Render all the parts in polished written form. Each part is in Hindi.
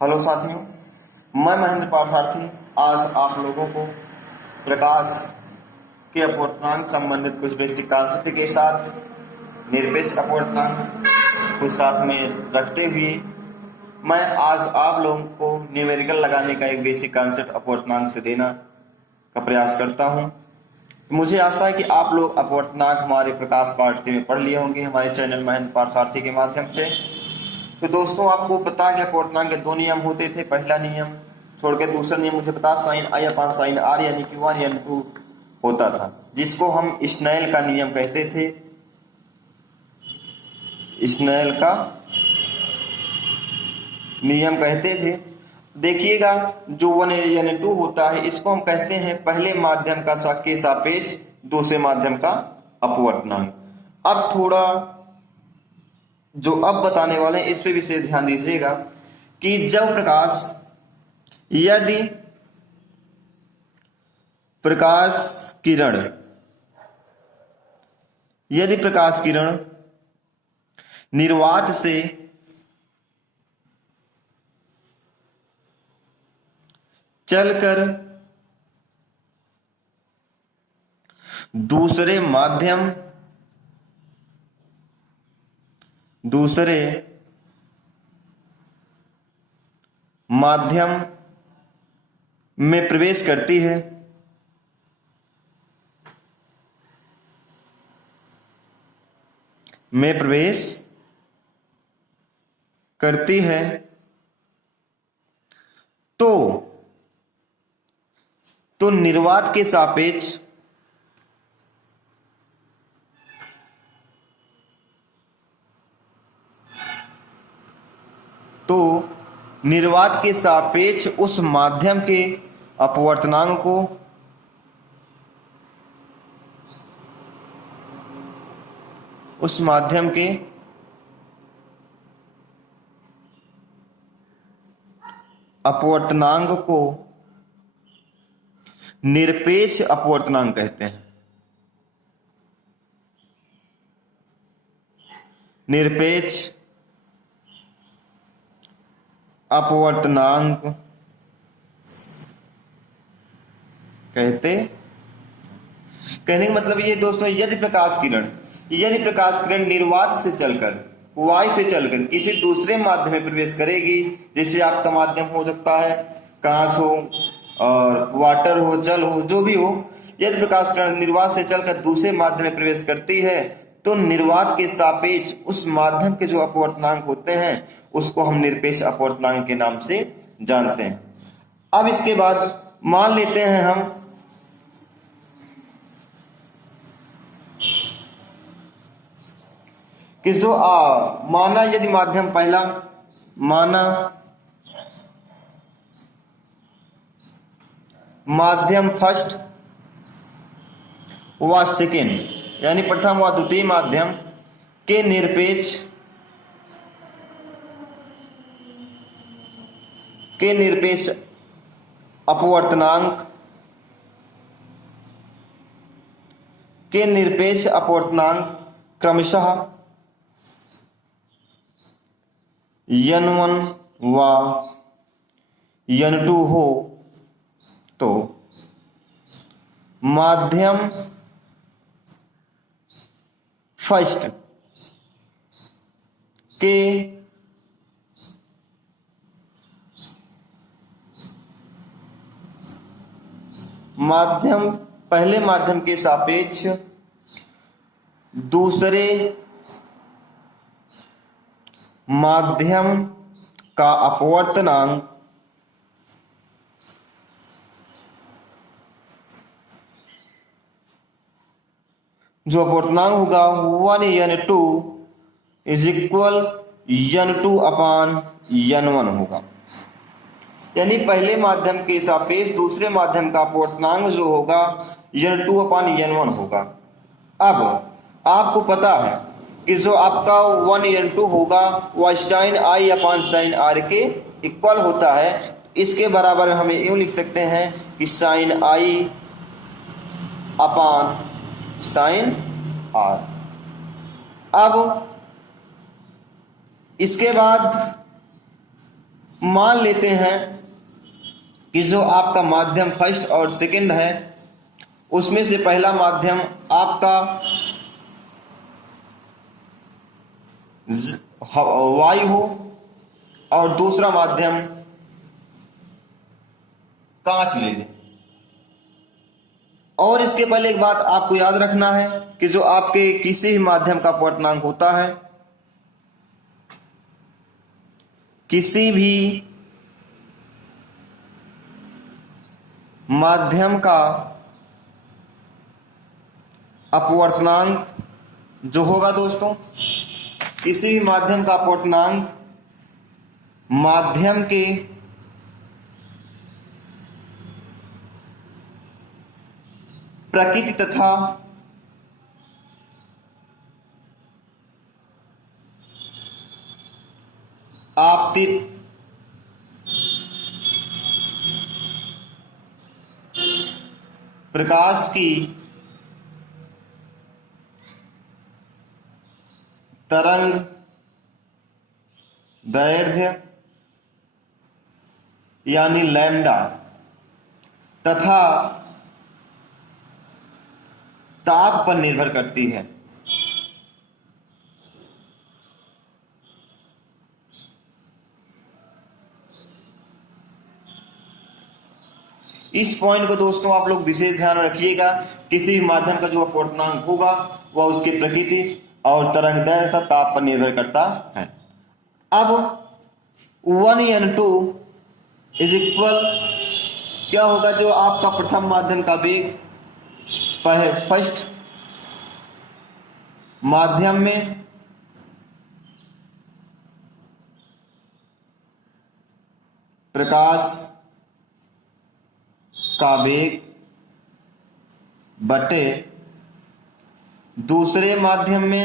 हेलो साथियों, मैं महेंद्र पारसारथी आज आप लोगों को प्रकाश के अपवर्तनांक संबंधित कुछ बेसिक कॉन्सेप्ट के साथ निरपेक्ष अपवर्तनांक को साथ में रखते हुए मैं आज आप लोगों को न्यूमेरिकल लगाने का एक बेसिक कॉन्सेप्ट अपवर्तनांक से देना का प्रयास करता हूं। मुझे आशा है कि आप लोग अपवर्तनांक हमारे प्रकाश पाठ्य में पढ़ लिए होंगे हमारे चैनल महेंद्र पारसारथी के माध्यम से। तो दोस्तों, आपको पता है कि अपवर्तनांक के दो नियम होते थे। पहला नियम छोड़ के दूसरा नियम मुझे पता sine i upon sine r यानी कि 1 यानी 2 होता था, जिसको हम स्नेल का नियम कहते थे। स्नेल का नियम कहते थे। देखिएगा, जो 1 यानी 2 होता है इसको हम कहते हैं पहले माध्यम का के सापेक्ष दूसरे माध्यम का अपवर्तनांक। अब थोड़ा जो अब बताने वाले हैं इस पे विशेष ध्यान दीजिएगा कि जब यदि प्रकाश किरण निर्वात से चलकर दूसरे माध्यम में प्रवेश करती है तो निर्वात के सापेक्ष उस माध्यम के अपवर्तनांक को निरपेक्ष अपवर्तनांक कहते हैं। निरपेक्ष अपवर्तनांक कहने का मतलब ये दोस्तों, यदि प्रकाश किरण निर्वात से चलकर वायु से चलकर किसी दूसरे माध्यम में प्रवेश करेगी, जैसे आपका माध्यम हो सकता है कांच हो और वाटर हो, जल हो, जो भी हो, यदि प्रकाश किरण निर्वात से चलकर दूसरे माध्यम में प्रवेश करती है तो निर्वात के सापेक्ष उस माध्यम के जो अपवर्तनांक होते हैं उसको हम निरपेक्ष अपवर्तनांक के नाम से जानते हैं। अब इसके बाद मान लेते हैं हम कि जो माना यदि माध्यम पहला माध्यम फर्स्ट व सेकेंड यानी प्रथम व द्वितीय माध्यम के निरपेक्ष अपवर्तनांक क्रमशः n1 व n2 हो तो माध्यम फर्स्ट के पहले माध्यम के सापेक्ष दूसरे माध्यम का अपवर्तनांक जो अपवर्तनांक होगा 1n2 is equal n2 upon n1 होगा। यानी पहले माध्यम के सापेक्ष दूसरे माध्यम का अपवर्तनांक जो होगा n2 अपान n1 होगा। अब आपको पता है कि जो आपका 1n2 होगा वह sine i upon sine r के इक्वल होता है। इसके बराबर हम यूं लिख सकते हैं कि sine i upon sine r. अब इसके बाद मान लेते हैं कि जो आपका माध्यम फर्स्ट और सेकंड है उसमें से पहला माध्यम आपका वायु हो और दूसरा माध्यम कांच ले लें। और इसके पहले एक बात आपको याद रखना है कि जो आपके किसी भी माध्यम का अपवर्तनांक होता है, किसी भी माध्यम का अपवर्तनांक जो होगा दोस्तों, किसी भी माध्यम का अपवर्तनांक माध्यम के प्रकृति तथा आपतित प्रकाश की तरंग दैर्घ्य यानी लैम्डा तथा ताप पर निर्भर करती है। इस पॉइंट को दोस्तों आप लोग विशेष ध्यान रखिएगा। किसी भी माध्यम का जो अपवर्तनांक होगा वह उसकी प्रकृति और तरंग दैर्घ्य तथा ताप पर निर्भर करता है। अब 1n2 इज इक्वल क्या होगा, जो आपका प्रथम माध्यम का वेग फर्स्ट माध्यम में प्रकाश का वेग बटे दूसरे माध्यम में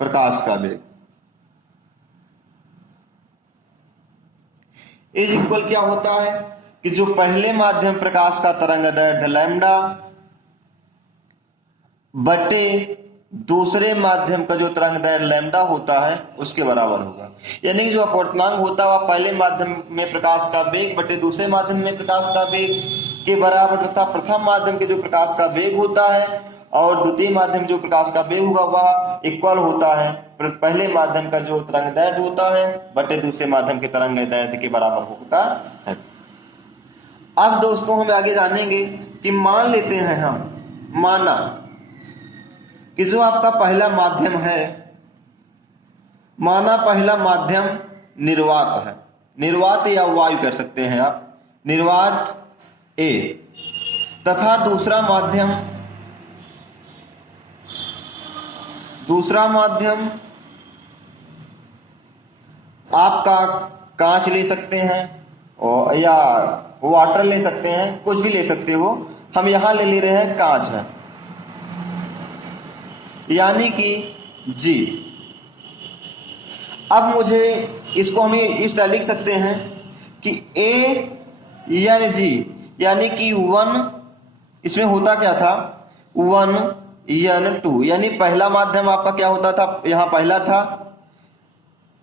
प्रकाश का वेग इज इक्वल क्या होता है कि जो पहले माध्यम प्रकाश का तरंग दैर्घ्य लैम्डा बटे दूसरे माध्यम का जो तरंग दैर्घ्य लैम्डा होता है उसके बराबर होगा। यानी जो अपवर्तनांक होता है वह पहले माध्यम में प्रकाश का वेग बटे दूसरे माध्यम में प्रकाश का वेग के बराबर तथा प्रथम माध्यम के जो प्रकाश का वेग होता है और द्वितीय माध्यम जो प्रकाश का वेग होगा वह इक्वल होता है पहले माध्यम का जो तरंग दैर्घ्य होता है बटे दूसरे माध्यम के तरंग दैर्घ्य के बराबर होता है। अब दोस्तों हम आगे जानेंगे कि मान लेते हैं हम माना कि जो आपका पहला माध्यम है, माना पहला माध्यम निर्वात है, निर्वात या वायु कर सकते हैं आप, निर्वात ए तथा दूसरा माध्यम आपका कांच ले सकते हैं और या वाटर ले सकते हैं, कुछ भी ले सकते हो। हम यहां ले रहे हैं कांच है, यानी कि जी। अब मुझे इसको हम इस तरह लिख सकते हैं कि ए यानी जी यानी कि 1, इसमें होता क्या था 1n2, यानी पहला माध्यम आपका क्या होता था, यहां पहला था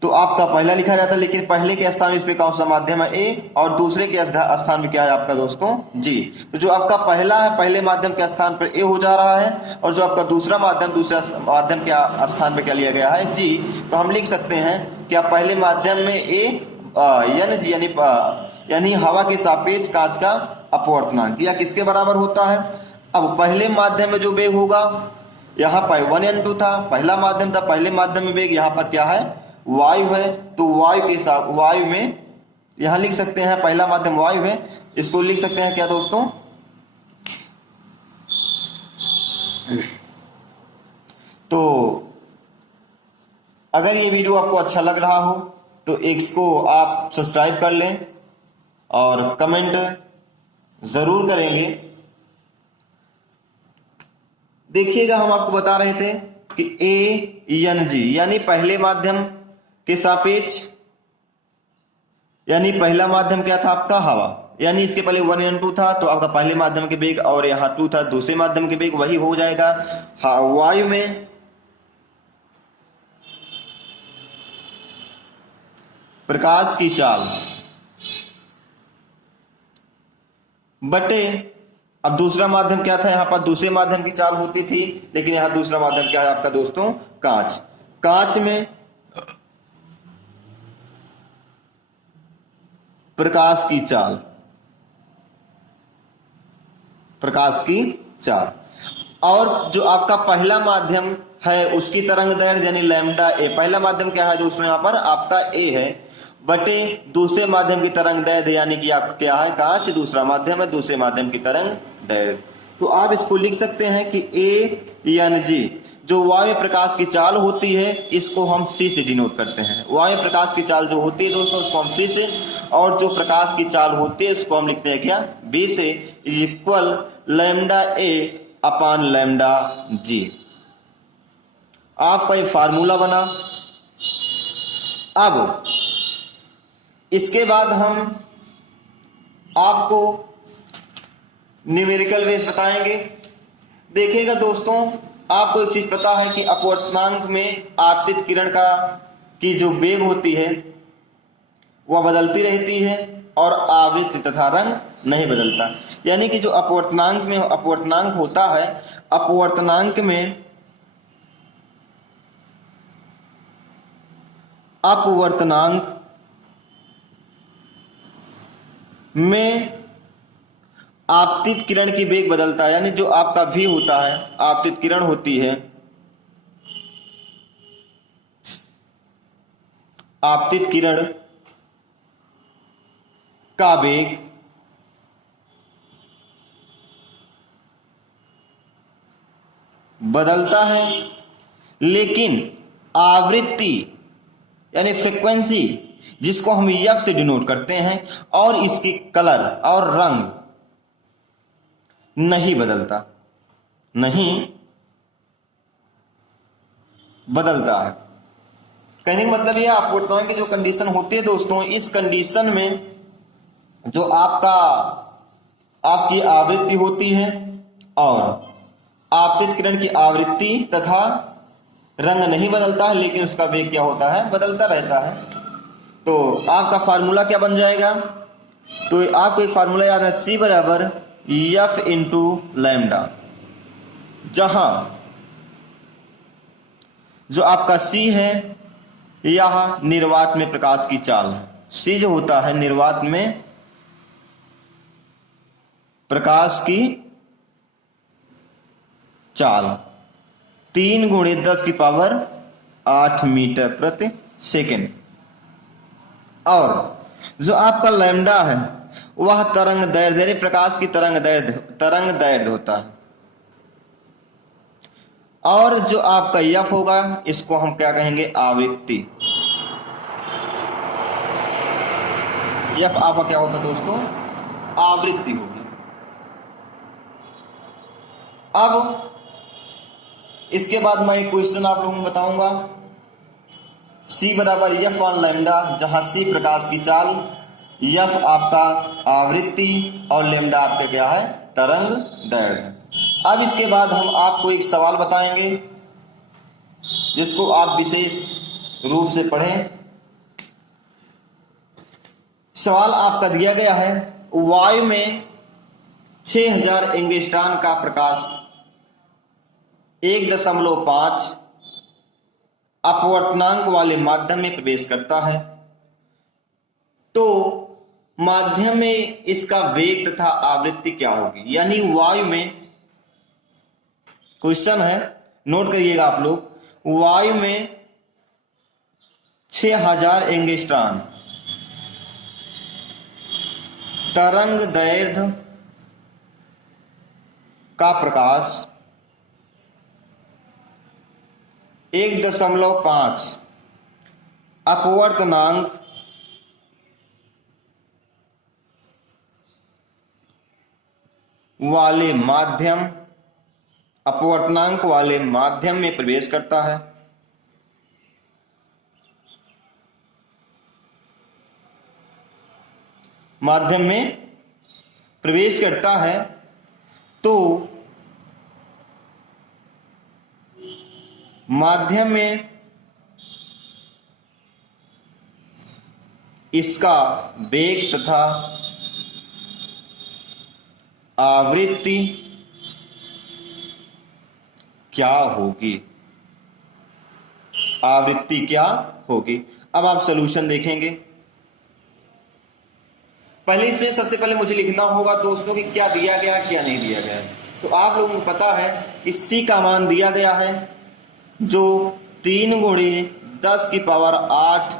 तो आपका पहला लिखा जाता है, लेकिन पहले के स्थान इस पे कौन सा माध्यम है ए और दूसरे के स्थान में क्या है आपका दोस्तों जी। तो जो आपका पहला है पहले माध्यम के स्थान पर ए हो जा रहा है और जो आपका दूसरा माध्यम दूसरे माध्यम के स्थान पर क्या लिया गया है जी। तो हम लिख सकते हैं कि आप पहले माध्यम में ए एन जी यानी हवा के सापेक्ष कांच का अपवर्तनांक या किसके बराबर होता है। अब पहले माध्यम में जो वेग होगा, यहाँ पर 1n2 था, पहला माध्यम था, पहले माध्यम में वेग यहाँ पर क्या है वायु है, तो वायु के साथ वायु में यहां लिख सकते हैं पहला माध्यम वायु है, इसको लिख सकते हैं क्या दोस्तों तो अगर ये वीडियो आपको अच्छा लग रहा हो तो इसको आप सब्सक्राइब कर लें और कमेंट जरूर करेंगे। देखिएगा हम आपको बता रहे थे कि ए एन जी यानी पहले माध्यम के सापेक्ष, यानी पहला माध्यम क्या था आपका हवा, यानी इसके पहले 1n2 था तो आपका पहले माध्यम के वेग और यहाँ 2 था दूसरे माध्यम के वेग, वही हो जाएगा। हाँ वायु में प्रकाश की चाल बटे, अब दूसरा माध्यम क्या था, यहां पर दूसरे माध्यम की चाल होती थी, लेकिन यहां दूसरा माध्यम क्या है आपका दोस्तों, कांच। कांच में प्रकाश की चाल, प्रकाश की चाल, और जो आपका पहला माध्यम है उसकी तरंग दैर्ध्य यानी लैम्डा ए, पहला माध्यम क्या है दोस्तों यहां पर आपका ए है, बटे दूसरे माध्यम की तरंग दैर्ध्य यानी कि आपका क्या है कांच, दूसरा माध्यम है, दूसरे माध्यम की तरंग दैर्ध्य। तो आप इसको लिख सकते हैं कि ए एन जी, जो वायु प्रकाश की चाल होती है इसको हम सी से डिनोट करते हैं। वायु प्रकाश की चाल जो होती है दोस्तों उसको हम सी से, और जो प्रकाश की चाल होती है उसको हम लिखते हैं क्या, बी से, is equal lambda A upon lambda G. आपका ये फार्मूला बना। अब इसके बाद हम आपको न्यूमेरिकल वेज बताएंगे। देखिएगा दोस्तों, आपको एक चीज पता है कि अपवर्तनांक में आपतित किरण का की जो वेग होती है वह बदलती रहती है और आवृत्ति तथा रंग नहीं बदलता। यानी कि जो अपवर्तनांक में अपवर्तनांक होता है, अपवर्तनांक में अपवर्तनांक में आपतित किरण की वेग बदलता है, यानी जो आपका v होता है, आपतित किरण होती है, आपतित किरण का वेग बदलता है, लेकिन आवृत्ति यानी फ्रीक्वेंसी जिसको हम एफ से डिनोट करते हैं और इसकी कलर और रंग नहीं बदलता, नहीं बदलता है। कहने का मतलब यह अपवर्तनांक की जो कंडीशन होती है दोस्तों, इस कंडीशन में जो आपकी आवृत्ति होती है और आपतित किरण की आवृत्ति तथा रंग नहीं बदलता है, लेकिन उसका वेग क्या होता है, बदलता रहता है। तो आपका फार्मूला क्या बन जाएगा, तो आपको एक फार्मूला याद है, C बराबर एफ इंटू लैम्डा, जहां जो आपका C है यह निर्वात में प्रकाश की चाल है। C जो होता है निर्वात में प्रकाश की चाल 3 गुणे 10 की पावर 8 मीटर प्रति सेकेंड, और जो आपका लैम्डा है वह तरंग दैर्ध्य यानी प्रकाश की तरंग दैर्ध्य होता है, और जो आपका यफ होगा इसको हम क्या कहेंगे, आवृत्ति। यफ आपका क्या होता है दोस्तों, आवृत्ति होगी। अब इसके बाद मैं एक क्वेश्चन आप लोगों को बताऊंगा। C बराबर एफ वन लैम्डा, जहां C प्रकाश की चाल, एफ आपका आवृत्ति और लैम्डा आपका क्या है, तरंग दैर्ध्य। अब इसके बाद हम आपको एक सवाल बताएंगे जिसको आप विशेष रूप से पढ़ें। सवाल आपका दिया गया है, वायु में 6000 एंगस्ट्रॉन का प्रकाश 1.5 अपवर्तनांक वाले माध्यम में प्रवेश करता है, तो माध्यम में इसका वेग तथा आवृत्ति क्या होगी। यानी वायु में, क्वेश्चन है नोट करिएगा आप लोग, वायु में 6000 एंगस्ट्रॉन तरंग दैर्ध्य का प्रकाश 1.5 अपवर्तनांक वाले माध्यम, अपवर्तनांक वाले माध्यम में प्रवेश करता है, माध्यम में प्रवेश करता है, तो माध्यम में इसका वेग तथा आवृत्ति क्या होगी, आवृत्ति क्या होगी। अब आप सॉल्यूशन देखेंगे। पहले इसमें सबसे पहले मुझे लिखना होगा दोस्तों कि क्या दिया गया क्या नहीं दिया गया है। तो आप लोगों को पता है कि c का मान दिया गया है जो 3 × 10⁸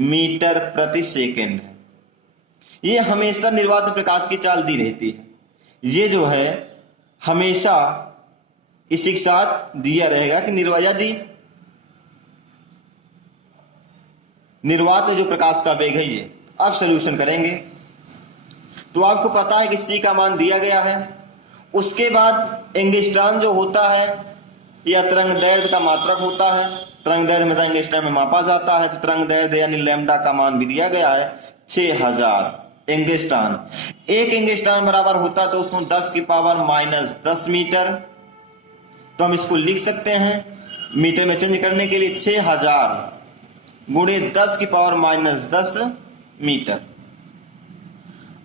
मीटर प्रति सेकेंड है। ये हमेशा निर्वात प्रकाश की चाल दी रहती है। ये जो है हमेशा इसी के साथ दिया रहेगा कि यदि निर्वात में जो प्रकाश का वेग है ये। अब सॉल्यूशन करेंगे तो आपको पता है कि c का मान दिया गया है। उसके बाद एंगस्ट्रॉन जो होता है या तरंग दैर्ध्य का मात्रक होता है। तरंग दैर्ध्य में एंगस्ट्रॉन में मापा जाता है। तो तरंग दैर्ध्य यानी लैम्डा का मान भी दिया गया है 6000 एंगस्ट्रॉन। एक एंगस्ट्रॉन बराबर होता है दोस्तों 10⁻⁻10 मीटर। तो हम इसको लिख सकते हैं मीटर में चेंज करने के लिए 6000 × 10⁻⁻10 मीटर।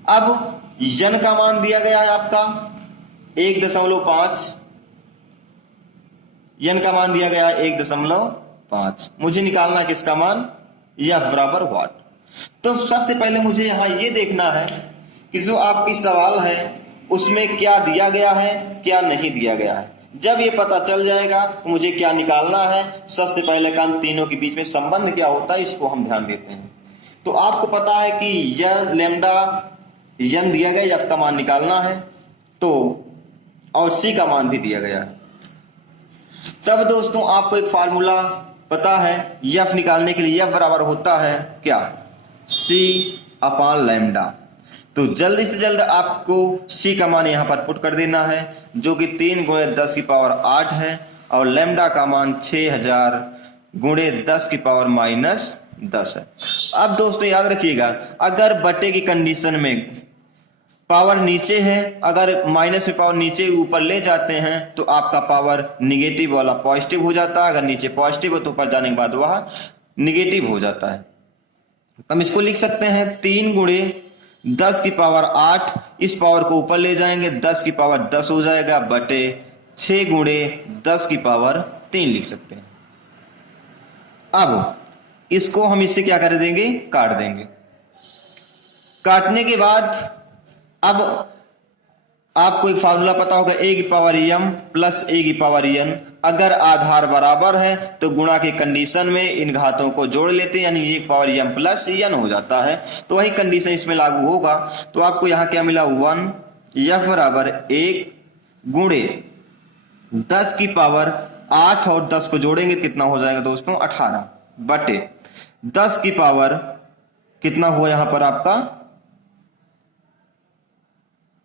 अब यन का मान दिया गया है आपका 1.5। यन का मान दिया गया है 1.5। मुझे निकालना है किसका मान, F बराबर वाट। तो सबसे पहले मुझे यहां ये देखना है कि जो आपकी सवाल है उसमें क्या दिया गया है क्या नहीं दिया गया है। जब ये पता चल जाएगा तो मुझे क्या निकालना है। सबसे पहले काम तीनों के बीच में संबंध क्या होता है इसको हम ध्यान देते हैं। तो आपको पता है कि यह लैम्डा यन दिया गया, F का मान निकालना है तो और C का मान भी दिया गया है। तब दोस्तों आपको एक फार्मूला पता है F निकालने के लिए। F बराबर होता है क्या, C/λ। तो जल्दी से जल्द आपको C का मान यहां पर पुट कर देना है जो कि 3 × 10⁸ है और लैम्डा का मान 6000 × 10⁻⁻10 है। अब दोस्तों याद रखिएगा अगर बटे की कंडीशन में पावर नीचे है, अगर माइनस में पावर नीचे ऊपर ले जाते हैं तो आपका पावर निगेटिव वाला पॉजिटिव हो जाता है। अगर नीचे पॉजिटिव हो तो ऊपर जाने के बाद वह निगेटिव हो जाता है। हम इसको लिख सकते हैं 3 × 10⁸। इस पावर को ऊपर ले जाएंगे 10⁻10 हो जाएगा बटे 6 × 10⁻3 लिख सकते हैं। अब इसको हम इससे क्या कर देंगे, काट देंगे। काटने के बाद अब आपको एक फार्मूला पता होगा a⁻m + a⁻n। अगर आधार बराबर है तो गुणा की कंडीशन में इन घातों को जोड़ लेते हैं यानी a⁻m + n हो जाता है। तो वही कंडीशन इसमें लागू होगा। तो आपको यहां क्या मिला 1 F बराबर 1 × 10⁸ और 10 को जोड़ेंगे कितना हो जाएगा दोस्तों 18 बटे 10 की पावर कितना हुआ यहां पर आपका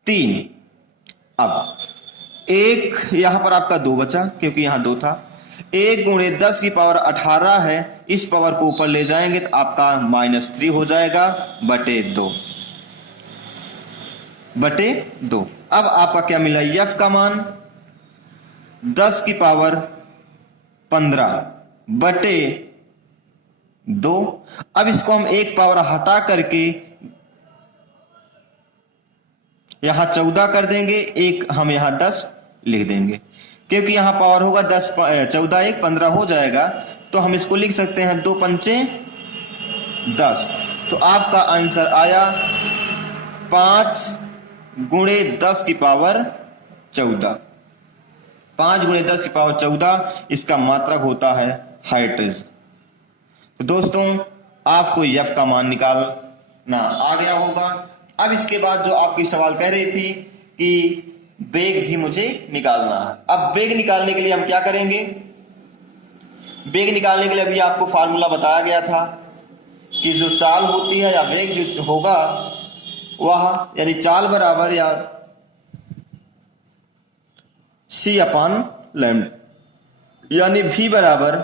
3। अब एक यहां पर आपका 2 बचा क्योंकि यहां 2 था। 1 × 10⁸ है, इस पावर को ऊपर ले जाएंगे तो आपका -3 हो जाएगा बटे 2। अब आपका क्या मिला F का मान 10⁻15 बटे 2। अब इसको हम एक पावर हटा करके यहां 14 कर देंगे, एक हम यहां 10 लिख देंगे क्योंकि यहां पावर होगा 10 14 1 15 हो जाएगा। तो हम इसको लिख सकते हैं 2 पंचे 10। तो आपका आंसर आया 5 × 10⁻14। 5 × 10⁻14 इसका मात्रक होता है हाइड्रोजन। तो दोस्तों आपको F का मान निकालना आ गया होगा। अब इसके बाद जो आपकी सवाल कह रही थी कि वेग भी मुझे निकालना है। अब वेग निकालने के लिए हम क्या करेंगे, वेग निकालने के लिए अभी आपको फार्मूला बताया गया था कि जो चाल होती है या वेग जो होगा वह यानी चाल बराबर या C/λ यानी V बराबर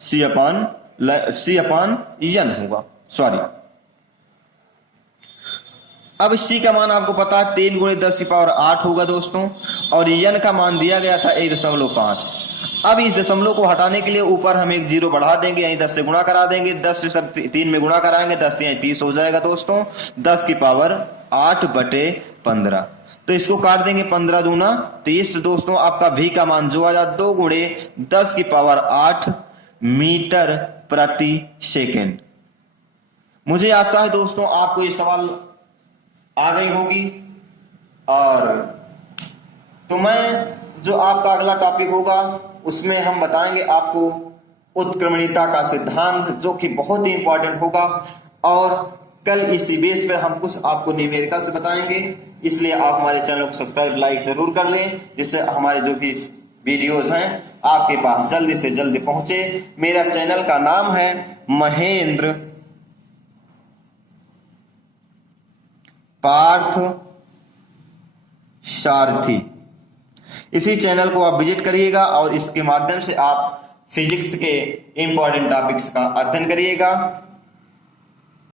C/n होगा। सॉरी, अब C का मान आपको पता है 3 × 10⁸ होगा दोस्तों और n का मान दिया गया था 1.5। अब इस दशमलव को हटाने के लिए ऊपर हम एक जीरो बढ़ा देंगे, यहीं 10 से गुणा करा देंगे, 10 से सब 3 में गुणा कराएंगे, 10 यहीं 30 हो जाएगा दोस्तों, 10 की पावर 8/15। तो इसको काट देंगे, 15 दूना 30। दोस्तों आपका भी का मान जो आया 2 गुणे 10 की पावर 8 मीटर प्रति सेकेंड। मुझे आशा है दोस्तों आपको ये सवाल आ गई होगी। और तो मैं जो आपका अगला टॉपिक होगा उसमें हम बताएंगे आपको उत्क्रमणिता का सिद्धांत, जो कि बहुत ही इंपॉर्टेंट होगा। और कल इसी बेस पे हम कुछ आपको न्यूमेरिकल्स बताएंगे, इसलिए आप हमारे चैनल को सब्सक्राइब लाइक जरूर कर लें, जिससे हमारे जो भी वीडियोस हैं आपके पास जल्दी से जल्दी पहुंचे। मेरा चैनल का नाम है महेंद्र पार्थ सारथी। इसी चैनल को आप विजिट करिएगा और इसके माध्यम से आप फिजिक्स के इंपॉर्टेंट टॉपिक्स का अध्ययन करिएगा।